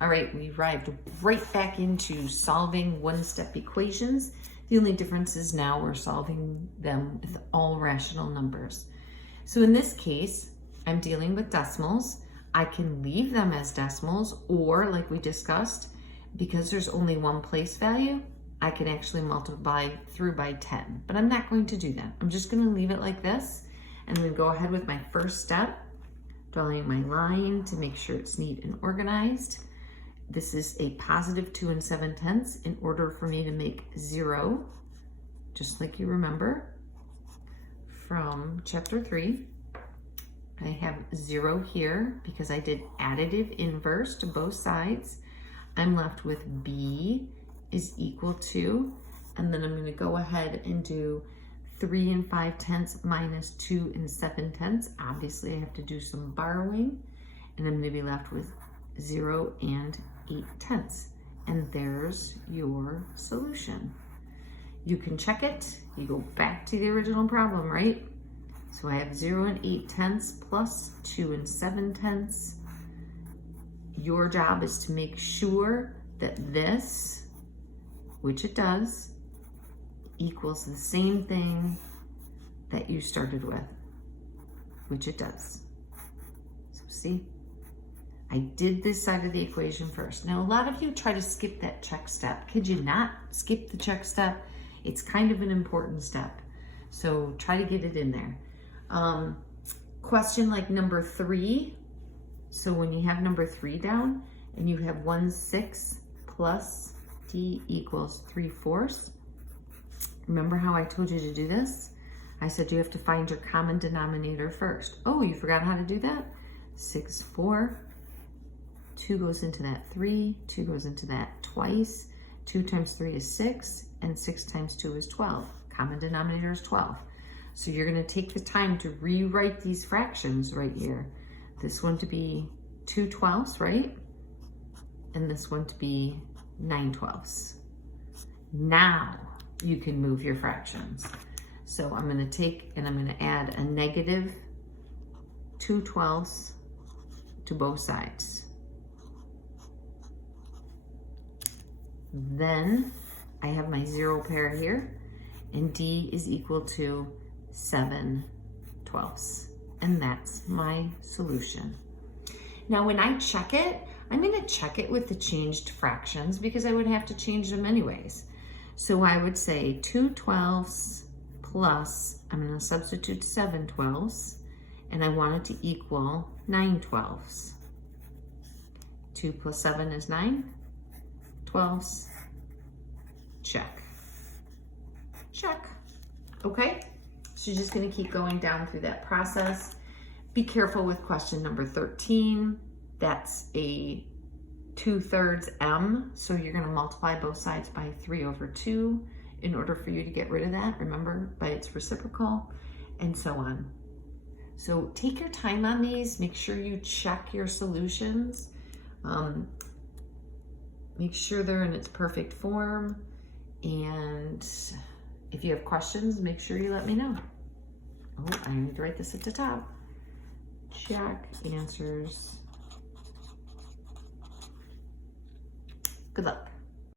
All right, we arrived right back into solving one-step equations. The only difference is now we're solving them with all rational numbers. So in this case, I'm dealing with decimals. I can leave them as decimals, or like we discussed, because there's only one place value, I can actually multiply through by 10, but I'm not going to do that. I'm just going to leave it like this, and I'm going to go ahead with my first step, drawing my line to make sure it's neat and organized. This is a positive 2 7/10 in order for me to make 0, just like you remember from chapter 3. I have 0 here because I did additive inverse to both sides. I'm left with b is equal to, and then I'm going to go ahead and do 3 5/10 minus 2 7/10. Obviously, I have to do some borrowing, and I'm going to be left with 0 8/10. And there's your solution. You can check it. You go back to the original problem, right? So I have 0 8/10 plus 2 7/10. Your job is to make sure that this, which it does, equals the same thing that you started with, which it does. So see, I did this side of the equation first. Now, a lot of you try to skip that check step. Could you not skip the check step? It's kind of an important step. So try to get it in there. Question like number 3. So when you have number 3 down and you have 1/6 plus d equals 3/4. Remember how I told you to do this? I said you have to find your common denominator first. Oh, you forgot how to do that? 6, 4. 2 goes into that 3, 2 goes into that twice. 2 times 3 is 6, and 6 times 2 is 12. Common denominator is 12. So you're going to take the time to rewrite these fractions right here. This one to be 2/12, right? And this one to be 9/12. Now you can move your fractions. So I'm going to take and I'm going to add a negative 2/12 to both sides. Then I have my 0 pair here, and d is equal to 7/12. And that's my solution. Now when I check it, I'm going to check it with the changed fractions because I would have to change them anyways. So I would say 2/12 plus, I'm going to substitute 7/12, and I want it to equal 9/12. 2 plus 7 is 9/12. Check. Check. Okay? So you're just going to keep going down through that process. Be careful with question number 13. That's a 2/3 m, so you're going to multiply both sides by 3/2 in order for you to get rid of that, remember, by its reciprocal, and so on. So take your time on these. Make sure you check your solutions. Make sure they're in its perfect form, and if you have questions, make sure you let me know. Oh, I need to write this at the top. Check answers. Good luck.